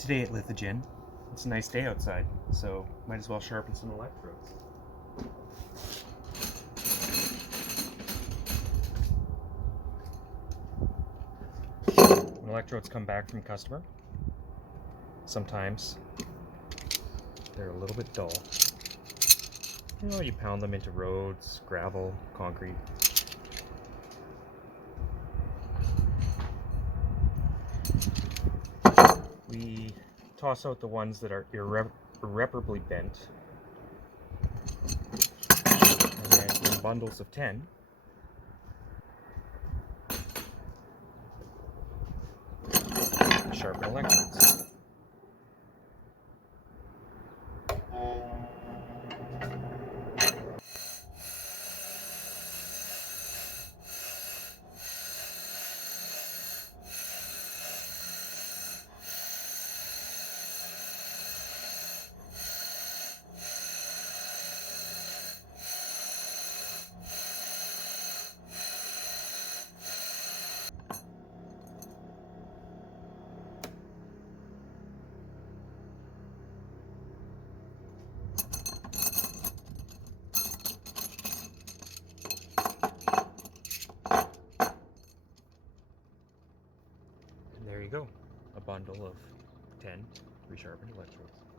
Today at Lithogen, it's a nice day outside, so might as well sharpen some electrodes. When electrodes come back from customer, sometimes they're a little bit dull. You know, you pound them into roads, gravel, concrete. We toss out the ones that are irreparably bent, and then in bundles of 10, sharpen electrodes. And there you go, a bundle of 10 resharpened electrodes.